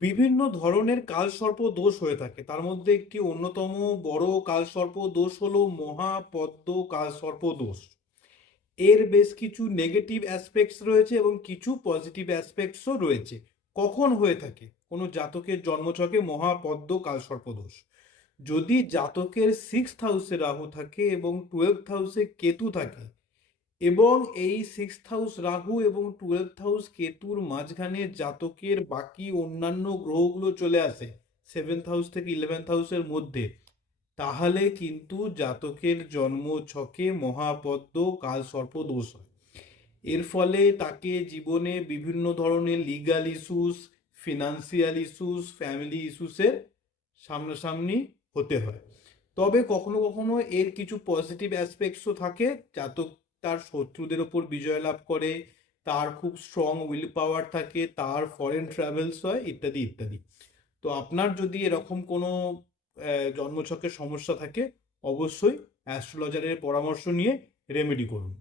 বিভিন্ন ধরনের কালসর্প দোষ হয়ে থাকে, তার মধ্যে একটি অন্যতম বড় কালসর্প দোষ হলো মহাপদ্ম কালসর্প দোষ। এর বেশ কিছু নেগেটিভ অ্যাসপেক্টস রয়েছে এবং কিছু পজিটিভ অ্যাসপেক্টসও রয়েছে। কখন হয়ে থাকে কোনো জাতকের জন্মছকে মহাপদ্ম কালসর্প দোষ? যদি জাতকের 6th হাউসে রাহু থাকে এবং 12th হাউসে কেতু থাকে, এবং এই 6th হাউস রাহু এবং 12th হাউস কেতুর মাঝখানে জাতকের বাকি অন্যান্য গ্রহগুলো চলে আসে 7th হাউস থেকে 11th হাউসের মধ্যে, তাহলে কিন্তু জাতকের জন্ম ছকে মহাপদ্ম কালসর্প দোষ হয়। এর ফলে তাকে জীবনে বিভিন্ন ধরনের legal issues, financial issues, family ইস্যুসের সামনাসামনি হতে হয়। তবে কখনো কখনো এর কিছু পজিটিভ অ্যাসপেক্টসও থাকে। জাতক তার শত্রুদের ওপর বিজয় লাভ করে, তার খুব স্ট্রং উইল পাওয়ার থাকে, তার ফরেন ট্রাভেলস হয়, ইত্যাদি ইত্যাদি। তো আপনার যদি এরকম কোনো জন্মছকের সমস্যা থাকে, অবশ্যই অ্যাস্ট্রোলজারের পরামর্শ নিয়ে রেমেডি করুন।